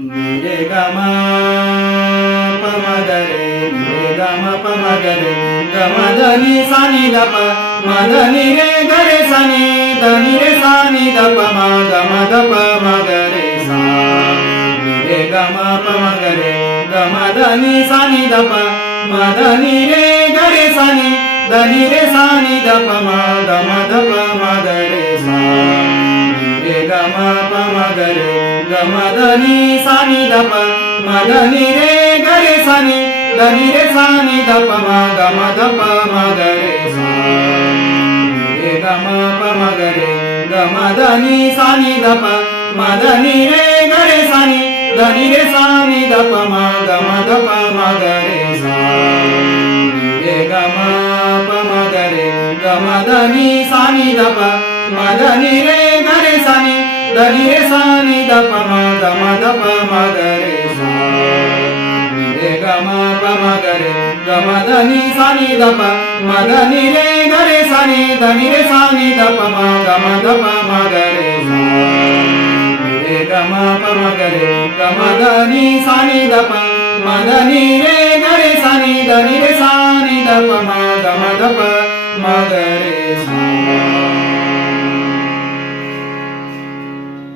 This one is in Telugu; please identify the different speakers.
Speaker 1: నిరే గమ పమగరే నిరే గమ పమగరే గమదని సని దప మదని రే గరే సని దని రే సని దప మ గమ దప మగరే సా నిరే గమ పమగరే గమదని సని దప మదని రే గరే సని దని రే సని దప మ గమ గమ పమ గరే గమ దని సని దప మదని రే గరే సని దని రే సని దప మ గమ దప మగరే సా రే గమ పమ గరే గమ దని సని దప మదని రే గరే సని దని రే సని దప మ గమ దప మగరే సా రే గమ పమ గరే గమ దని సని దప మదని రే గరే సని దని రే సని దప మ గమ దప మగరే సా రే గమ పమ గరే గమ దని సని దప మదని రే గరే సని దని రే సని దప మ గమ దప మగరే సా రే గమ పమ గరే గమ దని సని దప మదని రే రే దప మ గమ దప మగరే సా